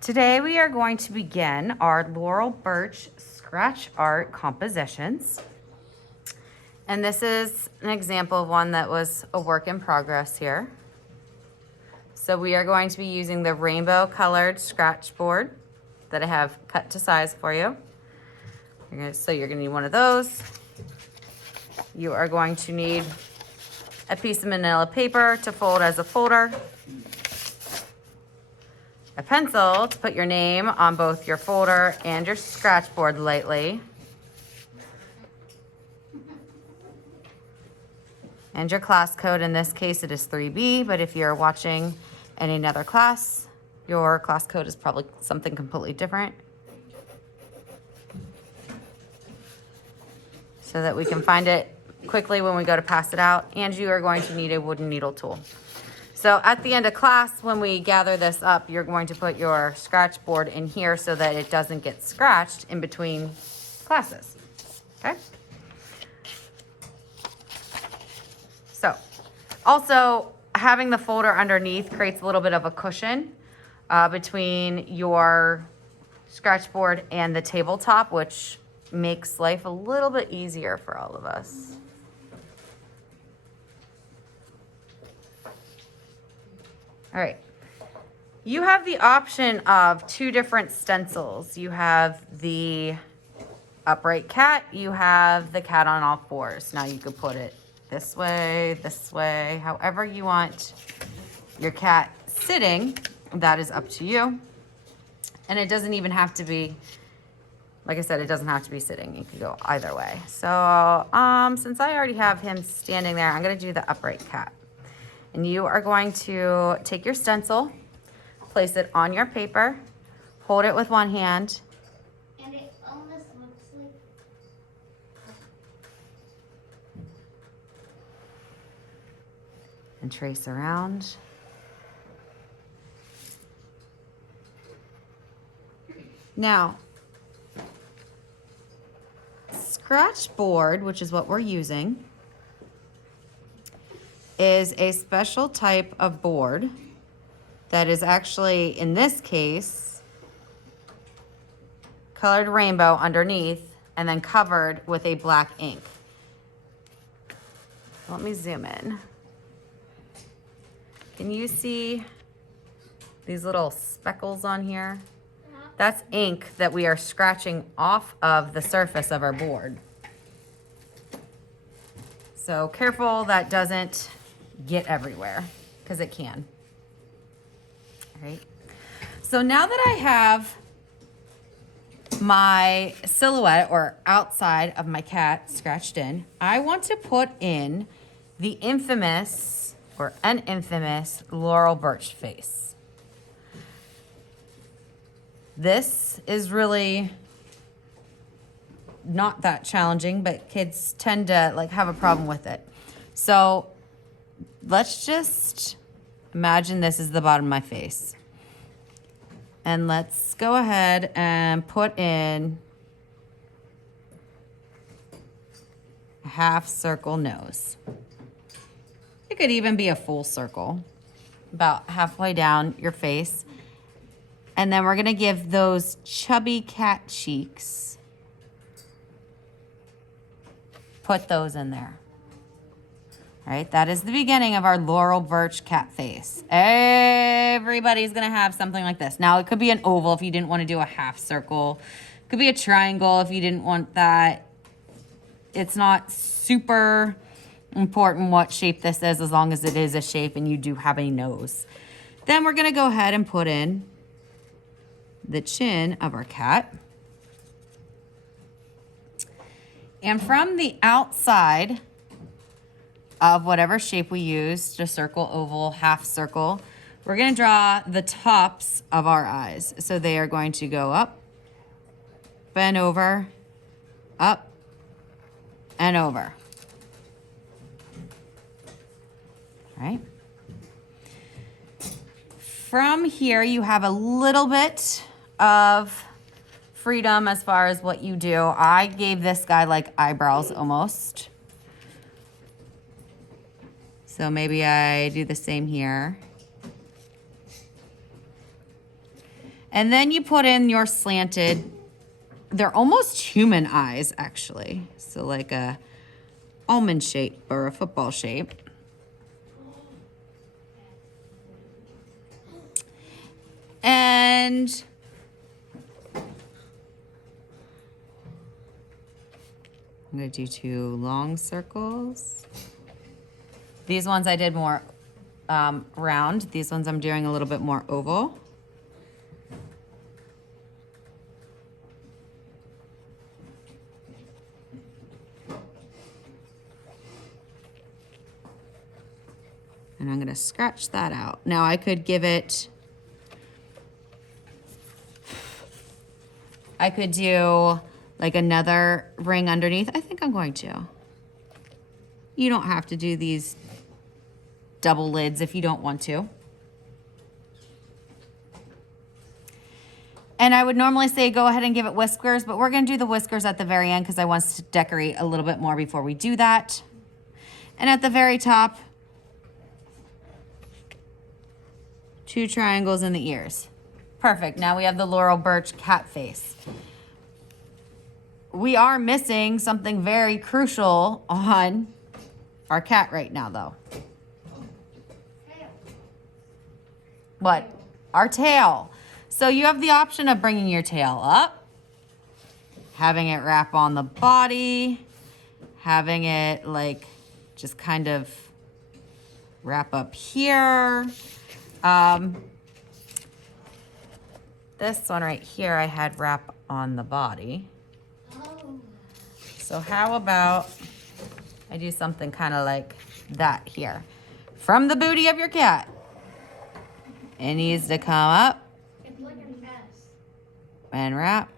Today we are going to begin our Laurel Burch scratch art compositions. And this is an example of one that was a work in progress here. So we are going to be using the rainbow colored scratch board that I have cut to size for you. So you're gonna need one of those. You are going to need a piece of manila paper to fold as a folder, a pencil to put your name on both your folder and your scratch board lightly, and your class code. In this case it is 3B, but if you're watching in another class, your class code is probably something completely different, so that we can find it quickly when we go to pass it out. And you are going to need a wooden needle tool. So at the end of class, when we gather this up, you're going to put your scratch board in here so that it doesn't get scratched in between classes, okay? So also having the folder underneath creates a little bit of a cushion between your scratch board and the tabletop, which makes life a little bit easier for all of us. All right, you have the option of two different stencils. You have the upright cat, you have the cat on all fours. Now you could put it this way, however you want your cat sitting, that is up to you. And it doesn't even have to be, like I said, it doesn't have to be sitting. You can go either way. So since I already have him standing there, I'm gonna do the upright cat. And you are going to take your stencil, place it on your paper, hold it with one hand. And it almost looks like... And trace around. Now, scratch board, which is what we're using, is a special type of board that is actually, in this case, colored rainbow underneath and then covered with a black ink. Let me zoom in. Can you see these little speckles on here? That's ink that we are scratching off of the surface of our board. So careful that doesn't get everywhere, because it can. All right. So now that I have my silhouette or outside of my cat scratched in, I want to put in the infamous or an infamous Laurel Burch face. This is really not that challenging, but kids tend to like have a problem with it. So let's just imagine this is the bottom of my face. And let's go ahead and put in a half circle nose. It could even be a full circle, about halfway down your face. And then we're gonna give those chubby cat cheeks, put those in there. All right, that is the beginning of our Laurel Burch cat face. Everybody's gonna have something like this. Now it could be an oval if you didn't wanna do a half circle. It could be a triangle if you didn't want that. It's not super important what shape this is, as long as it is a shape and you do have a nose. Then we're gonna go ahead and put in the chin of our cat. And from the outside of whatever shape we used, a circle, oval, half circle, we're gonna draw the tops of our eyes. So they are going to go up and over, up and over. All right. From here, you have a little bit of freedom as far as what you do. I gave this guy like eyebrows almost. So maybe I do the same here. And then you put in your slanted, they're almost human eyes actually. So like a almond shape or a football shape. And I'm gonna do 2 long circles. These ones I did more round. These ones I'm doing a little bit more oval. And I'm gonna scratch that out. Now I could give it, I could do like another ring underneath. I think I'm going to. You don't have to do these double lids if you don't want to. And I would normally say go ahead and give it whiskers, but we're gonna do the whiskers at the very end because I want to decorate a little bit more before we do that. And at the very top, 2 triangles in the ears. Perfect, now we have the Laurel Burch cat face. We are missing something very crucial on our cat right now though. What? Our tail. So you have the option of bringing your tail up, having it wrap on the body, having it like just kind of wrap up here. This one right here I had wrap on the body. So how about I do something kind of like that here. From the booty of your cat. It needs to come up. It's like an S. And wrap.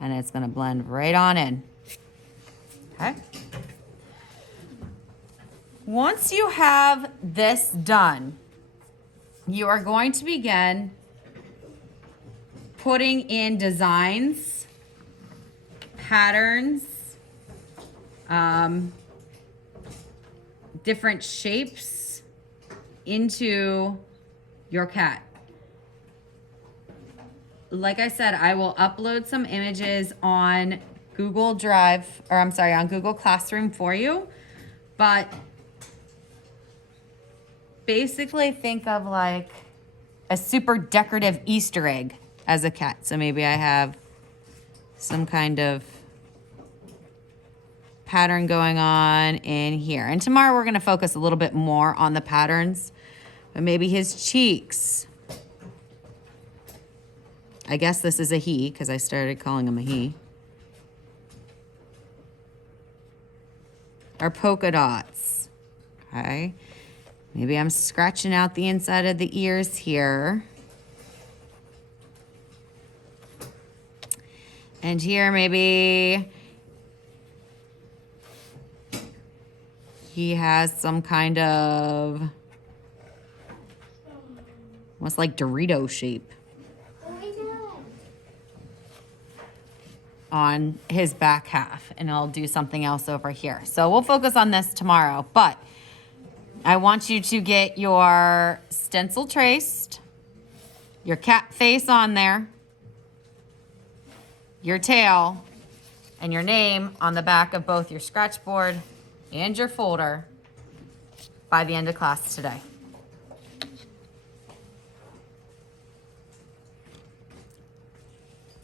And it's gonna blend right on in. Okay. Once you have this done, you are going to begin putting in designs, patterns, different shapes into your cat. Like I said, I will upload some images on Google Drive, or I'm sorry, on Google Classroom for you. But basically think of like a super decorative Easter egg as a cat. So maybe I have some kind of pattern going on in here. And tomorrow we're gonna focus a little bit more on the patterns, but maybe his cheeks. I guess this is a he because I started calling him a he. Or polka dots, okay? Maybe I'm scratching out the inside of the ears here. And here maybe he has some kind of, almost like Dorito shape on his back half. And I'll do something else over here. So we'll focus on this tomorrow, but I want you to get your stencil traced, your cat face on there, your tail, and your name on the back of both your scratch board and your folder by the end of class today.